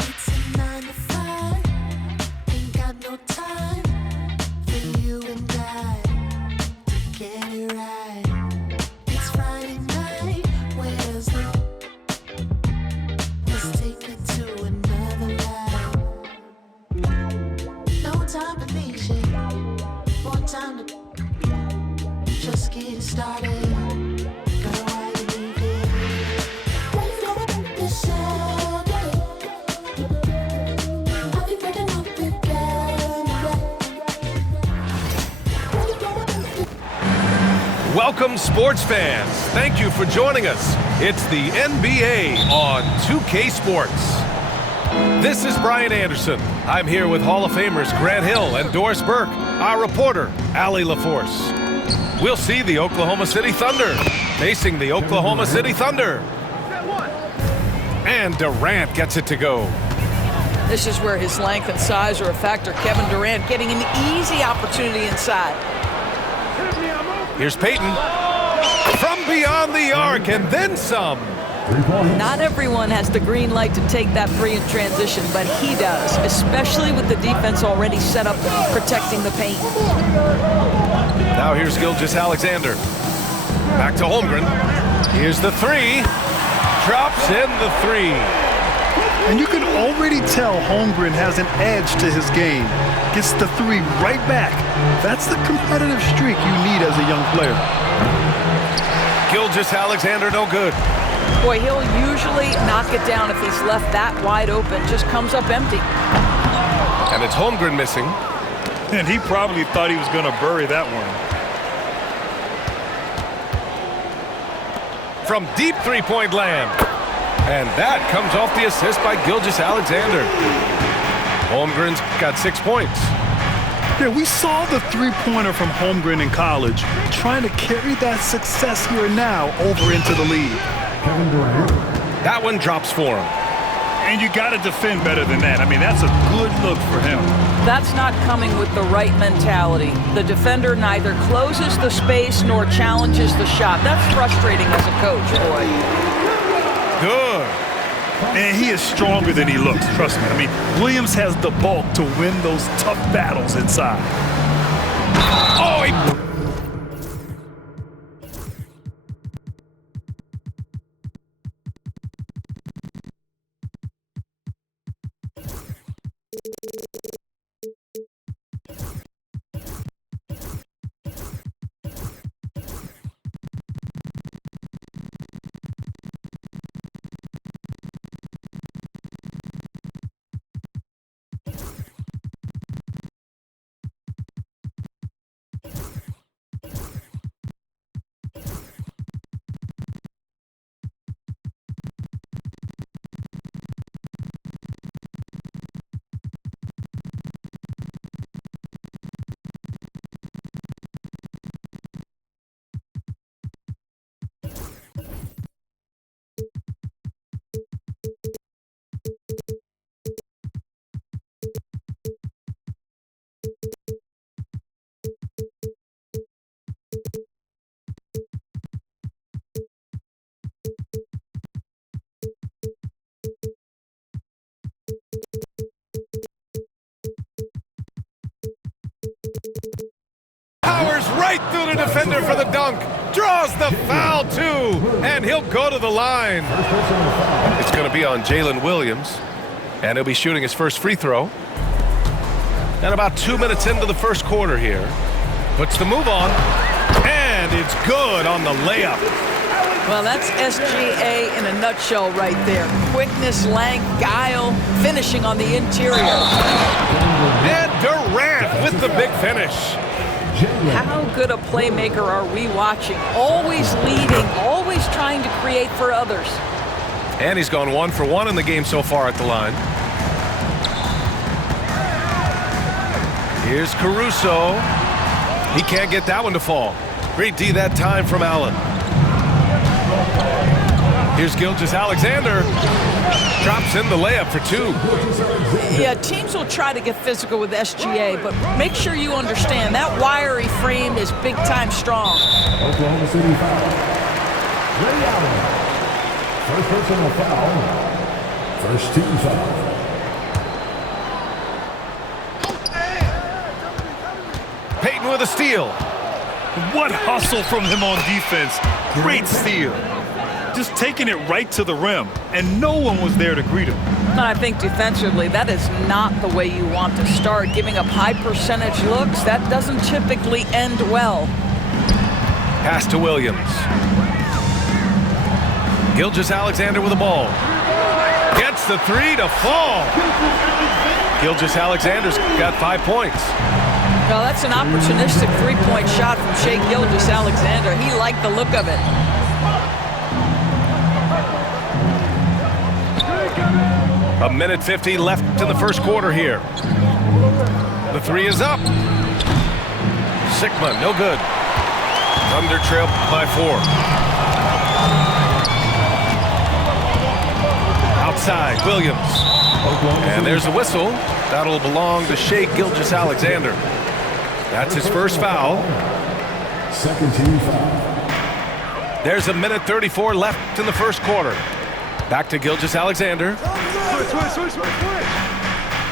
It's a 9 to 5, ain't got no time for you and I to get it right. It's Friday night, where's the? Let's take it to another life. No time for me, shit. More time to just get it started. Welcome, sports fans. Thank you for joining us. It's the NBA on 2K Sports. This is Brian Anderson. I'm here with Hall of Famers Grant Hill and Doris Burke, our reporter, Allie LaForce. We'll see the Oklahoma City Thunder facing the Oklahoma City Thunder. And Durant gets it to go. This is where his length and size are a factor. Kevin Durant getting an easy opportunity inside. Here's Peyton from beyond the arc and then some. Not everyone has the green light to take that three in transition, but he does, especially with the defense already set up protecting the paint. Now here's Gilgeous-Alexander. Back to Holmgren. Here's the three. Drops in the three. And you can already tell Holmgren has an edge to his game. Gets the three right back. That's the competitive streak you need as a young player. Gilgeous-Alexander no good. Boy, he'll usually knock it down if he's left that wide open. Just comes up empty. And it's Holmgren missing. And he probably thought he was going to bury that one. From deep three-point land. And that comes off the assist by Gilgeous-Alexander. Holmgren's got 6 points. Yeah, we saw the three-pointer from Holmgren in college, trying to carry that success here and now over into the league. That one drops for him. And you got to defend better than that. I mean, that's a good look for him. That's not coming with the right mentality. The defender neither closes the space nor challenges the shot. That's frustrating as a coach, boy. Good. And he is stronger than he looks, trust me. I mean, Williams has the bulk to win those tough battles inside. Oh, he... powers right through the defender for the dunk. Draws the foul, too. And he'll go to the line. It's going to be on Jalen Williams. And he'll be shooting his first free throw. And about 2 minutes into the first quarter here. Puts the move on. And it's good on the layup. Well, that's SGA in a nutshell right there. Quickness, length, guile, finishing on the interior. And Durant with the big finish. How good a playmaker are we watching? Always leading, always trying to create for others. And he's gone 1 for 1 in the game so far at the line. Here's Caruso. He can't get that one to fall. Great D that time from Allen. Here's Gilgeous-Alexander. Drops in the layup for 2. Yeah, teams will try to get physical with SGA, but make sure you understand that wiry frame is big-time strong. Oklahoma City foul. Ray Allen. First personal foul. First team foul. Payton with a steal. What hustle from him on defense. Great steal. Just taking it right to the rim, and no one was there to greet him. And I think defensively, that is not the way you want to start. Giving up high percentage looks, that doesn't typically end well. Pass to Williams. Gilgeous-Alexander with the ball. Gets the 3 to fall. Gilgeous-Alexander's got 5 points. Well, that's an opportunistic three-point shot from Shai Gilgeous-Alexander. He liked the look of it. A minute 50 left in the first quarter here. The 3 is up. Sigma, no good. Thunder trail by 4. Outside, Williams. And there's a whistle. That'll belong to Shai Gilgeous-Alexander. That's his first foul. Second team foul. There's a minute 34 left in the first quarter. Back to Gilgeous-Alexander.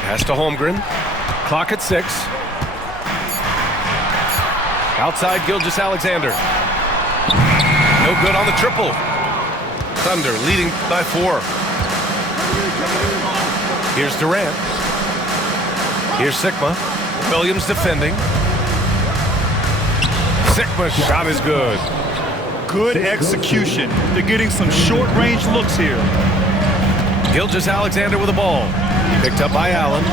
Pass to Holmgren. Clock at 6. Outside Gilgeous-Alexander. No good on the triple. Thunder leading by 4. Here's Durant. Here's Sigma. Williams defending. Sigma's shot is good. Good execution. They're getting some short-range looks here. Gilgeous-Alexander with the ball. Picked up by Allen.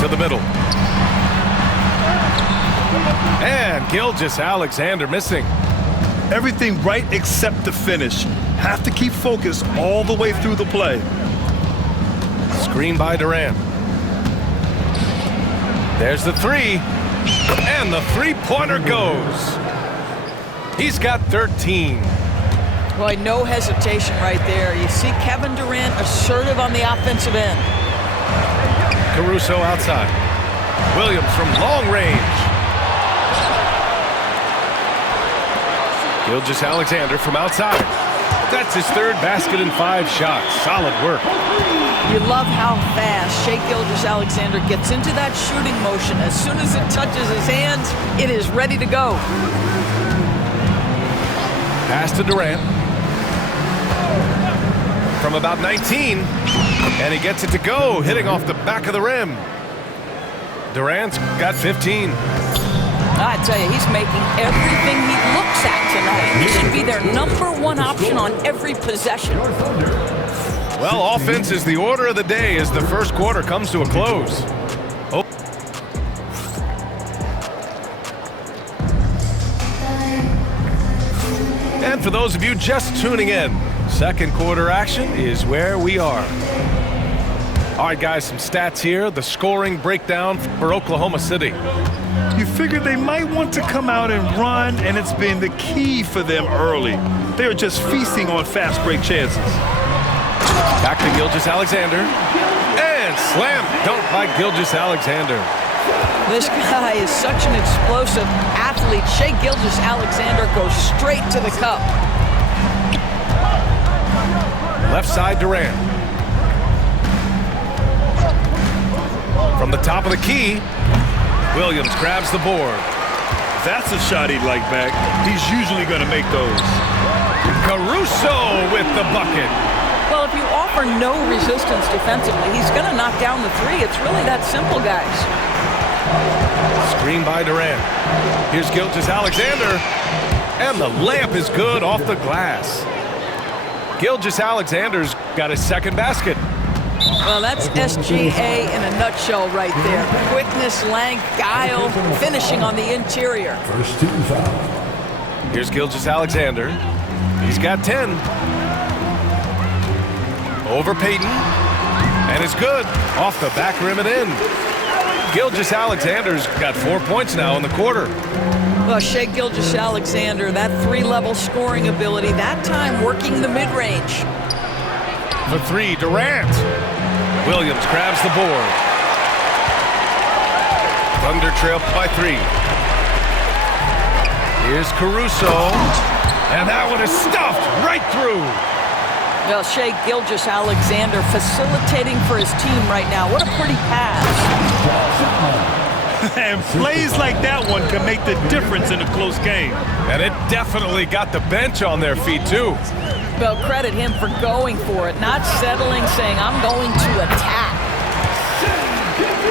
To the middle. And Gilgeous-Alexander missing. Everything right except the finish. Have to keep focused all the way through the play. Screen by Durant. There's the 3. And the three-pointer goes. He's got 13. Boy, no hesitation right there. You see Kevin Durant assertive on the offensive end. Caruso outside. Williams from long range. Gilgeous-Alexander from outside. That's his 3rd basket in 5 shots. Solid work. You love how fast Shai Gilgeous-Alexander gets into that shooting motion. As soon as it touches his hands, it is ready to go. Pass to Durant. From about 19. And he gets it to go, hitting off the back of the rim. Durant's got 15. I tell you, he's making everything he looks at tonight. He should be their #1 option on every possession. Well, offense is the order of the day as the first quarter comes to a close. Oh. And for those of you just tuning in, second quarter action is where we are. All right, guys, some stats here. The scoring breakdown for Oklahoma City. You figure they might want to come out and run, and it's been the key for them early. They are just feasting on fast break chances. Back to Gilgeous-Alexander. And slam dunk by Gilgeous-Alexander. This guy is such an explosive athlete. Shai Gilgeous-Alexander goes straight to the cup. Left side, Durant. From the top of the key, Williams grabs the board. That's a shot he'd like back. He's usually going to make those. Caruso with the bucket. Well, if you offer no resistance defensively, he's going to knock down the 3. It's really that simple, guys. Screen by Durant. Here's Gilgeous-Alexander. And the layup is good off the glass. Gilgeous-Alexander's got his second basket. Well, that's SGA in a nutshell right there. Quickness, length, guile, finishing on the interior. First team foul. Here's Gilgeous-Alexander. He's got 10. Over Payton. And it's good. Off the back rim and in. Gilgeous-Alexander's got 4 points now in the quarter. Well, Shai Gilgeous-Alexander, that three-level scoring ability, that time working the mid-range. For three, Durant. Williams grabs the board. Thunder trail by 3. Here's Caruso. And that one is stuffed right through. Well, Shai Gilgeous-Alexander facilitating for his team right now. What a pretty pass. And plays like that one can make the difference in a close game. And it definitely got the bench on their feet, too. Well, credit him for going for it, not settling, saying, I'm going to attack.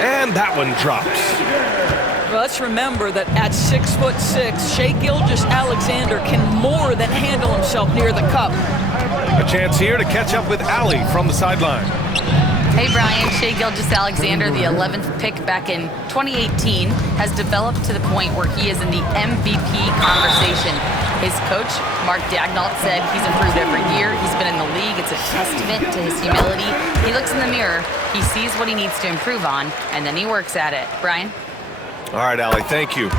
And that one drops. Well, let's remember that at 6'6", Shai Gilgeous-Alexander can more than handle himself near the cup. A chance here to catch up with Allie from the sideline. Hey Brian, Shai Gilgeous-Alexander, the 11th pick back in 2018, has developed to the point where he is in the MVP conversation. His coach, Mark Daigneault, said he's improved every year. He's been in the league. It's a testament to his humility. He looks in the mirror, he sees what he needs to improve on, and then he works at it. Brian? All right, Allie, thank you.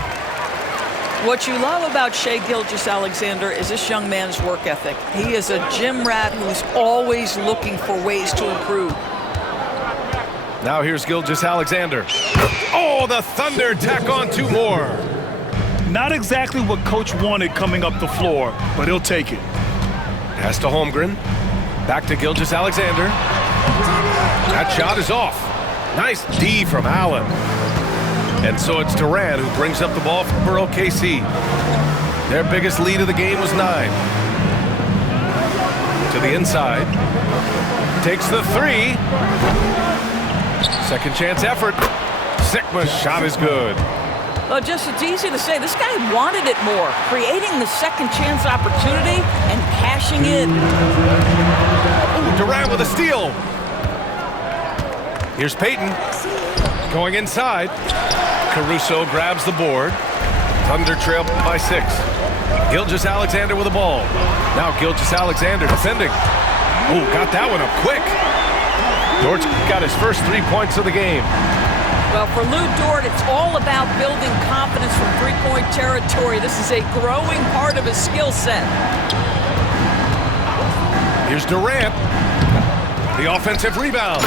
What you love about Shai Gilgeous-Alexander is this young man's work ethic. He is a gym rat who's always looking for ways to improve. Now here's Gilgeous-Alexander. Oh, the Thunder tack on 2 more. Not exactly what Coach wanted coming up the floor, but he'll take it. Pass to Holmgren. Back to Gilgeous-Alexander. That shot is off. Nice D from Allen. And so it's Durant who brings up the ball for OKC. Their biggest lead of the game was 9. To the inside. Takes the 3. Second chance effort. Sikma's shot is good. Well, just it's easy to say, this guy wanted it more, creating the second chance opportunity and cashing in. Ooh, Durant with a steal. Here's Payton going inside. Caruso grabs the board. Thunder trail by 6. Gilgeous-Alexander with the ball. Now Gilgeous-Alexander defending. Oh, got that one up quick. Dort's got his first 3 points of the game. Well, for Lou Dort, it's all about building confidence from three-point territory. This is a growing part of his skill set. Here's Durant. The offensive rebound.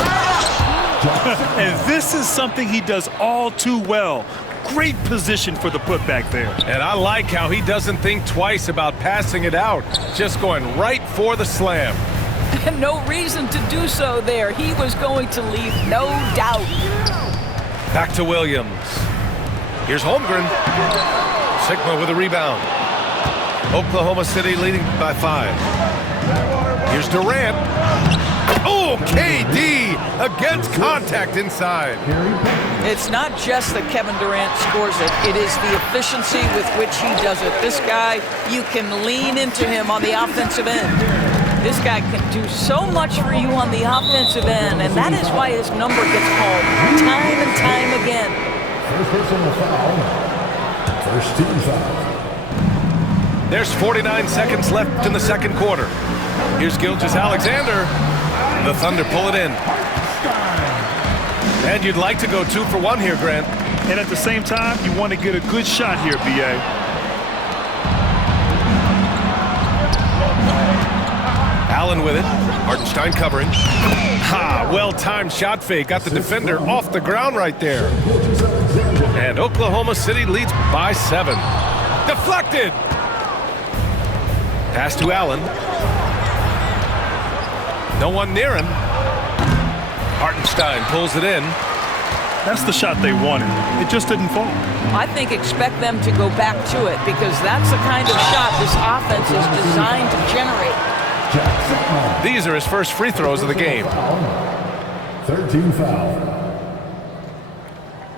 And this is something he does all too well. Great position for the putback there. And I like how he doesn't think twice about passing it out. Just going right for the slam. And no reason to do so there. He was going to leave no doubt. Back to Williams. Here's Holmgren. Sikma with a rebound. Oklahoma City leading by 5. Here's Durant. Oh, KD against contact inside. It's not just that Kevin Durant scores it. It is the efficiency with which he does it. This guy, you can lean into him on the offensive end. This guy can do so much for you on the offensive end, and that is why his number gets called time and time again. First personal foul. First team foul. There's 49 seconds left in the second quarter. Here's Gilgeous-Alexander. The Thunder pull it in. And you'd like to go 2 for 1 here, Grant. And at the same time, you want to get a good shot here, B.A. Allen with it. Hartenstein covering. Ha! Well-timed shot fake. Got the defender off the ground right there. And Oklahoma City leads by 7. Deflected! Pass to Allen. No one near him. Hartenstein pulls it in. That's the shot they wanted. It just didn't fall. I think expect them to go back to it because that's the kind of shot this offense is designed to generate. These are his first free throws of the game. 13 foul.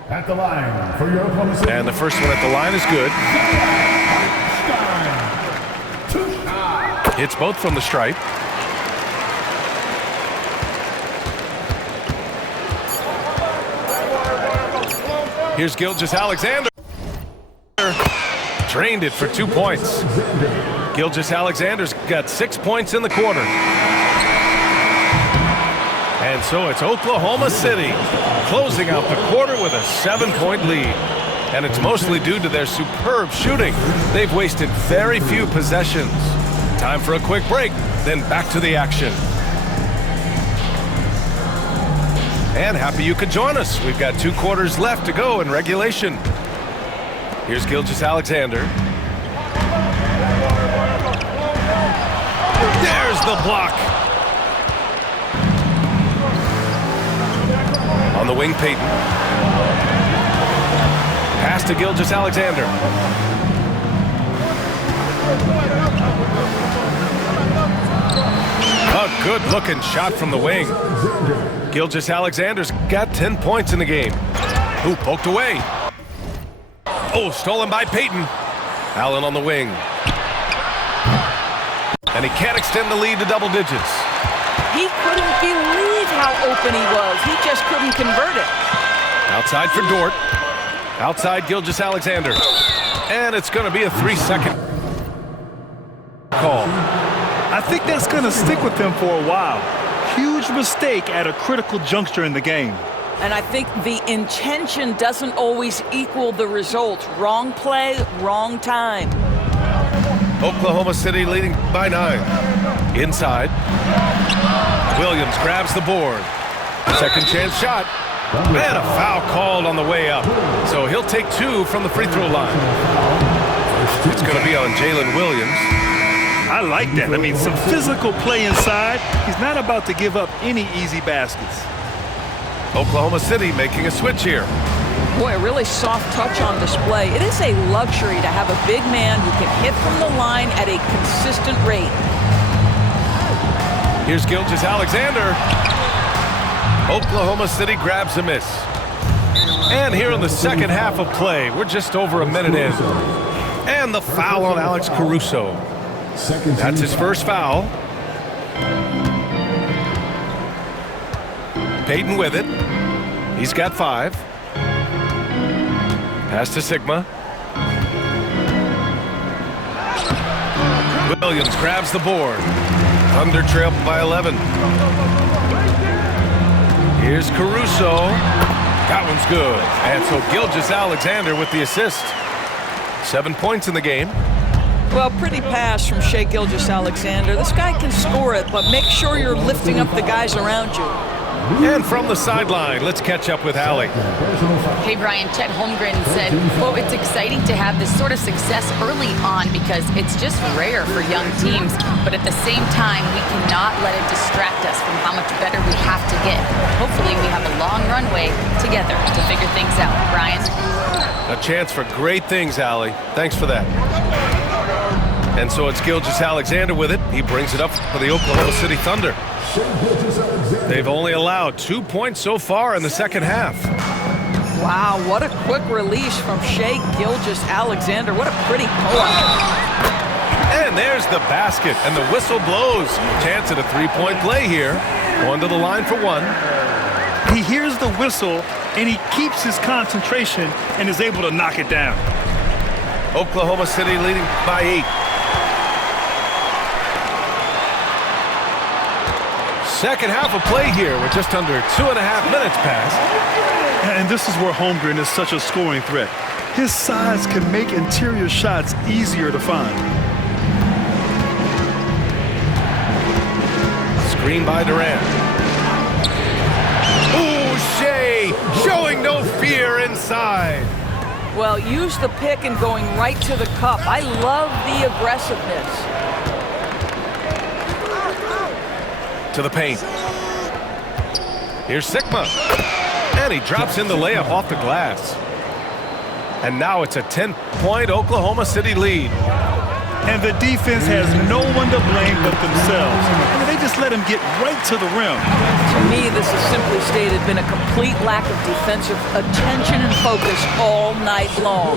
At the line for your Oklahoma City. And the first one at the line is good. Hits both from the stripe. Here's Gilgeous-Alexander. Drained it for 2 points. Gilgeous-Alexander's got 6 points in the quarter. And so it's Oklahoma City closing out the quarter with a 7-point lead. And it's mostly due to their superb shooting. They've wasted very few possessions. Time for a quick break, then back to the action. And happy you could join us. We've got 2 quarters left to go in regulation. Here's Gilgeous-Alexander. There's the block. On the wing, Payton. Pass to Gilgeous-Alexander. A good-looking shot from the wing. Gilgeous-Alexander's got 10 points in the game. Ooh, poked away. Oh, stolen by Payton. Allen on the wing. And he can't extend the lead to double digits. He couldn't believe how open he was. He just couldn't convert it. Outside for Dort. Outside Gilgeous-Alexander. And it's going to be a 3-second call. I think that's going to stick with him for a while. Huge mistake at a critical juncture in the game. And I think the intention doesn't always equal the result. Wrong play, wrong time. Oklahoma City leading by 9. Inside. Williams grabs the board. Second chance shot. And a foul called on the way up. So he'll take 2 from the free throw line. It's going to be on Jalen Williams. I like that. I mean, some physical play inside. He's not about to give up any easy baskets. Oklahoma City making a switch here. Boy, a really soft touch on display. It is a luxury to have a big man who can hit from the line at a consistent rate. Here's Gilgeous-Alexander. Oklahoma City grabs a miss. And here in the second half of play, we're just over a minute in. And the foul on Alex Caruso. That's his first foul. Payton with it. He's got 5. Pass to Sigma. Williams grabs the board. Thunder trail by 11. Here's Caruso. That one's good. And so Gilgeous-Alexander with the assist. 7 points in the game. Well, pretty pass from Shai Gilgeous-Alexander. This guy can score it, but make sure you're lifting up the guys around you. And from the sideline, let's catch up with Allie. Hey, Brian, Chet Holmgren said, quote, it's exciting to have this sort of success early on because it's just rare for young teams. But at the same time, we cannot let it distract us from how much better we have to get. Hopefully, we have a long runway together to figure things out. Brian? A chance for great things, Allie. Thanks for that. And so it's Gilgeous-Alexander with it. He brings it up for the Oklahoma City Thunder. They've only allowed 2 points so far in the second half. Wow, what a quick release from Shai Gilgeous-Alexander. What a pretty pull-up. And there's the basket, and the whistle blows. Chance at a 3-point play here. Going to the line for 1. He hears the whistle, and he keeps his concentration and is able to knock it down. Oklahoma City leading by 8. Second half of play here with just under 2.5 minutes passed. And this is where Holmgren is such a scoring threat. His size can make interior shots easier to find. Screen by Durant. Ooh, Shai showing no fear inside. Well, use the pick and going right to the cup. I love the aggressiveness. To the paint. Here's Sigma. And he drops in the layup off the glass. And now it's a 10-point Oklahoma City lead. And the defense has no one to blame but themselves. I mean, they just let him get right to the rim. To me, this has simply stated been a complete lack of defensive attention and focus all night long.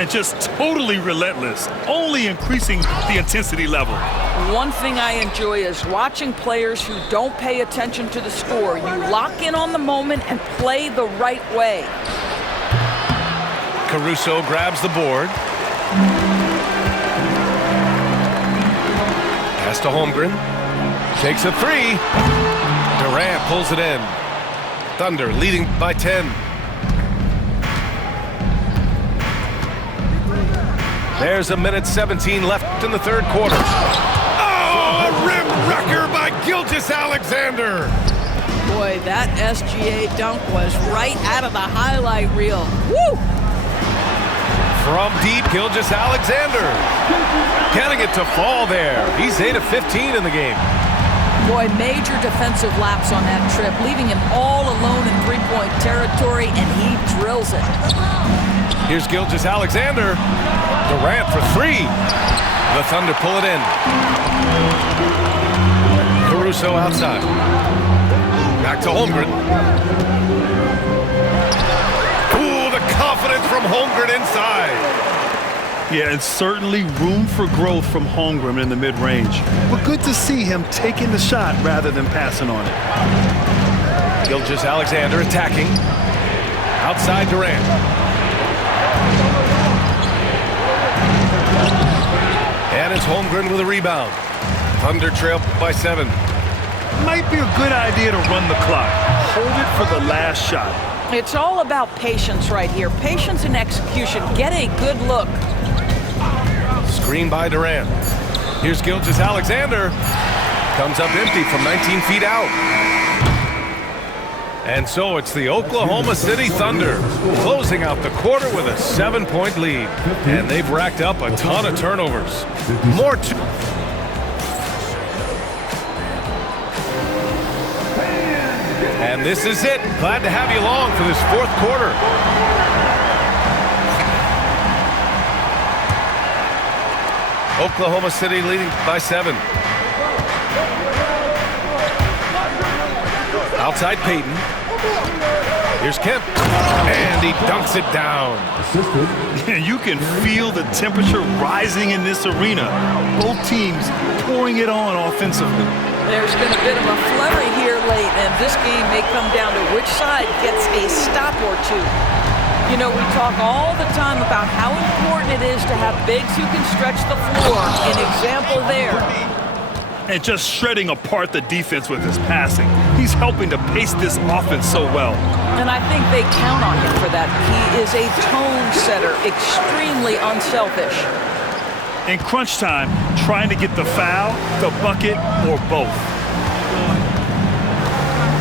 and just totally relentless, only increasing the intensity level. One thing I enjoy is watching players who don't pay attention to the score. You lock in on the moment and play the right way. Caruso grabs the board. Pass to Holmgren. Takes a three. Durant pulls it in. Thunder leading by 10. There's a minute 17 left in the third quarter. Oh, a rim wrecker by Gilgeous-Alexander. Boy, that SGA dunk was right out of the highlight reel. Woo! From deep, Gilgeous-Alexander. Getting it to fall there. He's 8 of 15 in the game. Boy, major defensive lapse on that trip, leaving him all alone in three-point territory, and he drills it. Here's Gilgeous-Alexander. Durant for three. The Thunder pull it in. Caruso outside. Back to Holmgren. Ooh, the confidence from Holmgren inside. Yeah, and certainly room for growth from Holmgren in the mid-range. But good to see him taking the shot rather than passing on it. Gilgeous-Alexander attacking. Outside Durant. And it's Holmgren with a rebound. Thunder trail by 7. Might be a good idea to run the clock. Hold it for the last shot. It's all about patience right here. Patience and execution. Get a good look. Screen by Durant. Here's Gilgeous-Alexander. Comes up empty from 19 feet out. And so it's the Oklahoma City Thunder closing out the quarter with a 7-point lead. And they've racked up a ton of turnovers. More to... And this is it. Glad to have you along for this fourth quarter. Oklahoma City leading by 7. Outside Payton. Here's Kemp. And he dunks it down. You can feel the temperature rising in this arena. Both teams pouring it on offensively. There's been a bit of a flurry here late, and this game may come down to which side gets a stop or two. You know, we talk all the time about how important it is to have bigs who can stretch the floor. An example there. And just shredding apart the defense with his passing. He's helping to pace this offense so well. And I think they count on him for that. He is a tone setter, extremely unselfish. In crunch time, trying to get the foul, the bucket, or both.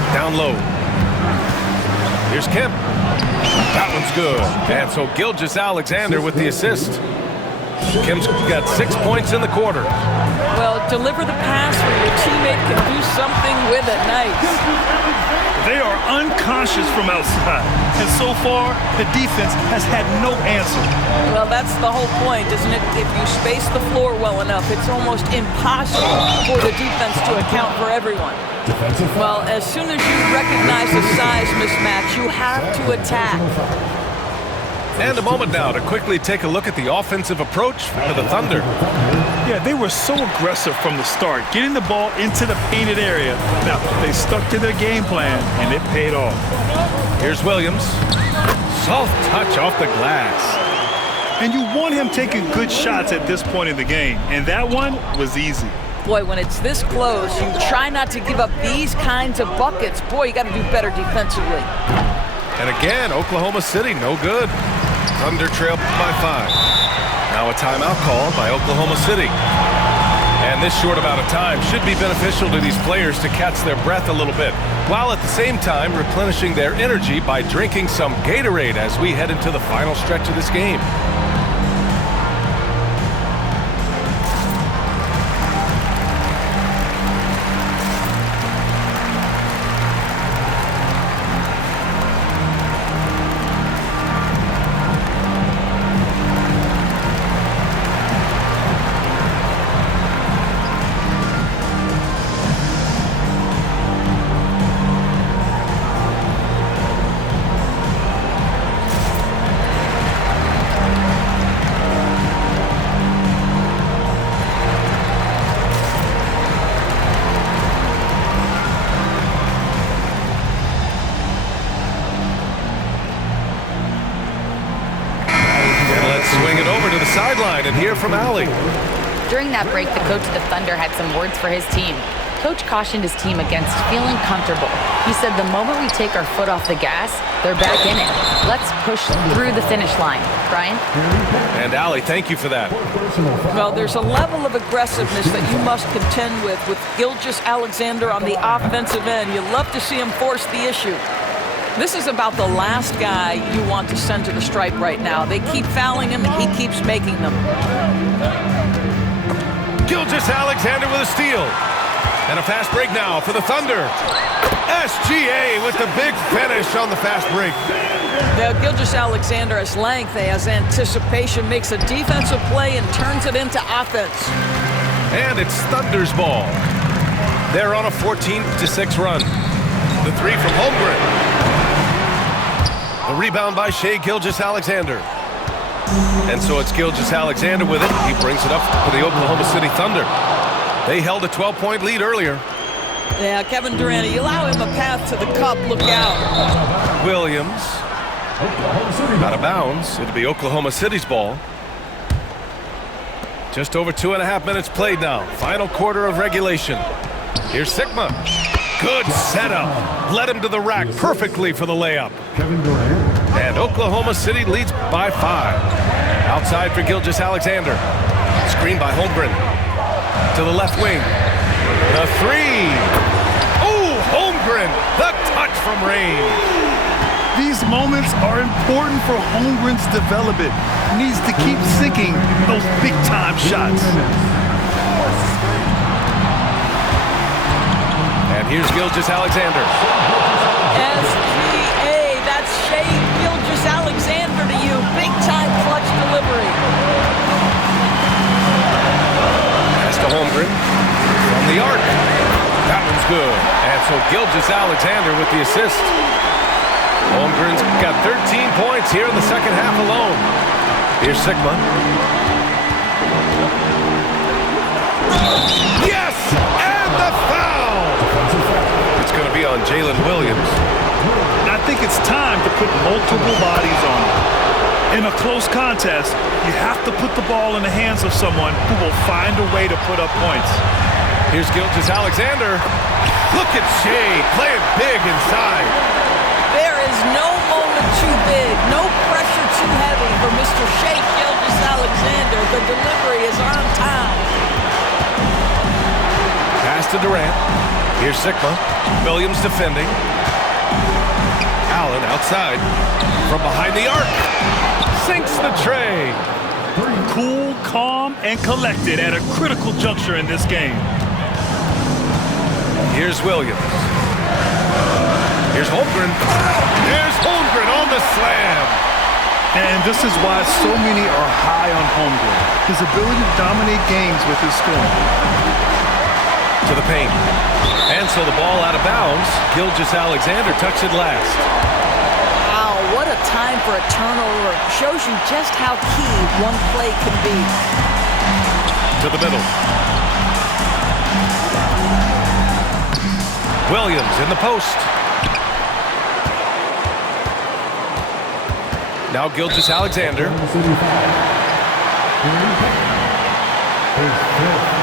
Down low. Here's Kemp. That one's good. And so Gilgeous-Alexander with the assist. Kemp's got 6 points in the quarter. Well, deliver the pass where your teammate can do something with it. Nice. They are unconscious from outside. And so far, the defense has had no answer. Well, that's the whole point, isn't it? If you space the floor well enough, it's almost impossible for the defense to account for everyone. Well, as soon as you recognize the size mismatch, you have to attack. And a moment now to quickly take a look at the offensive approach for the Thunder. Yeah, they were so aggressive from the start, getting the ball into the painted area. Now, they stuck to their game plan, and it paid off. Here's Williams. Soft touch off the glass. And you want him taking good shots at this point in the game, and that one was easy. Boy, when it's this close, you try not to give up these kinds of buckets. Boy, you got to do better defensively. And again, Oklahoma City, no good. Thunder trail by 5. Now a timeout called by Oklahoma City. And this short amount of time should be beneficial to these players to catch their breath a little bit, while at the same time replenishing their energy by drinking some Gatorade as we head into the final stretch of this game. sideline and hear from Allie. During that break, the coach of the Thunder had some words for his team. Coach cautioned his team against feeling comfortable. He said the moment we take our foot off the gas, they're back in it. Let's push through the finish line. Brian? And Allie, thank you for that. Well, there's a level of aggressiveness that you must contend with Gilgeous-Alexander on the offensive end. You love to see him force the issue. This is about the last guy you want to send to the stripe right now. They keep fouling him, and he keeps making them. Gilgeous-Alexander with a steal. And a fast break now for the Thunder. SGA with the big finish on the fast break. Now, Gilgeous-Alexander has length, has anticipation, makes a defensive play and turns it into offense. And it's Thunder's ball. They're on a 14-6 run. The three from Holmgren. The rebound by Shai Gilgeous-Alexander. And so it's Gilgeous-Alexander with it. He brings it up for the Oklahoma City Thunder. They held a 12-point lead earlier. Yeah, Kevin Durant, you allow him a path to the cup, look out. Williams. Out of bounds. It'll be Oklahoma City's ball. Just over 2.5 minutes played now. Final quarter of regulation. Here's Sigma. Good setup. Led him to the rack perfectly for the layup. Kevin Durant. And Oklahoma City leads by 5. Outside for Gilgeous-Alexander. Screen by Holmgren. To the left wing. The three. Oh, Holmgren. The touch from range. These moments are important for Holmgren's development. He needs to keep sinking those big-time shots. And here's Gilgeous-Alexander. SGA, that's Shai Gilgeous-Alexander to you. Big-time clutch delivery. Pass to Holmgren from the arc. That one's good. And so Gilgeous-Alexander with the assist. Holmgren's got 13 points here in the second half alone. Here's Sigma. Yes! And the foul! It's going to be on Jalen Williams. I think it's time to put multiple bodies on it. In a close contest, you have to put the ball in the hands of someone who will find a way to put up points. Here's Gilgeous-Alexander. Look at Shai playing big inside. There is no moment too big, no pressure too heavy for Mr. Shai Gilgeous-Alexander. The delivery is on time. Pass to Durant. Here's Sigma. Williams defending. Allen outside. From behind the arc. Sinks the tray. Cool, calm, and collected at a critical juncture in this game. Here's Williams. Here's Holmgren. There's Holmgren on the slam. And this is why so many are high on Holmgren. His ability to dominate games with his scoring. To the paint. And so the ball out of bounds. Gilgeous-Alexander touched it last. Wow, what a time for a turnover. Shows you just how key one play can be. To the middle. Williams in the post. Now Gilgeous-Alexander. His fifth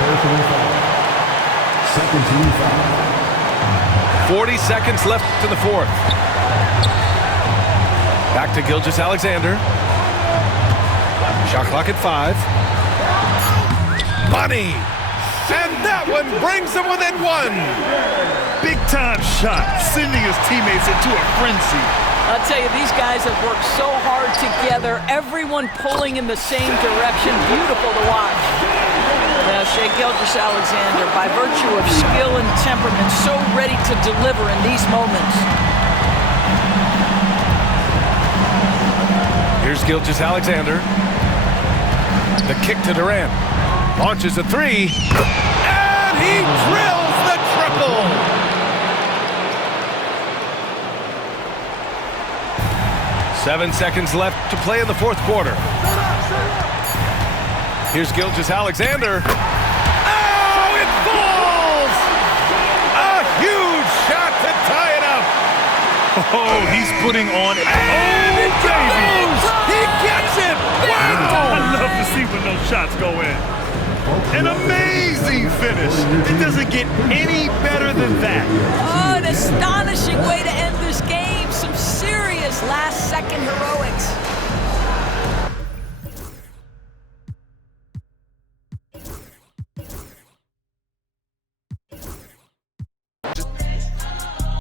personal foul. Second team foul. 40 seconds left in the fourth. Back to Gilgeous-Alexander. Shot clock at 5. Money! And that one brings them within 1. Big-time shot, sending his teammates into a frenzy. I'll tell you, these guys have worked so hard together. Everyone pulling in the same direction. Beautiful to watch. Now, Shai Gilgeous-Alexander, by virtue of skill and temperament, so ready to deliver in these moments. Here's Gilgeous-Alexander. The kick to Durant. Launches a 3. And he drills the triple! Seven seconds left to play in the fourth quarter. Here's Gilgeous-Alexander. Oh, it falls! A huge shot to tie it up. Oh, he's putting on. And it goes! He gets it! Wow! I love to see when those shots go in. An amazing finish. It doesn't get any better than that. Oh, an astonishing way to end this game. Some serious last-second heroics.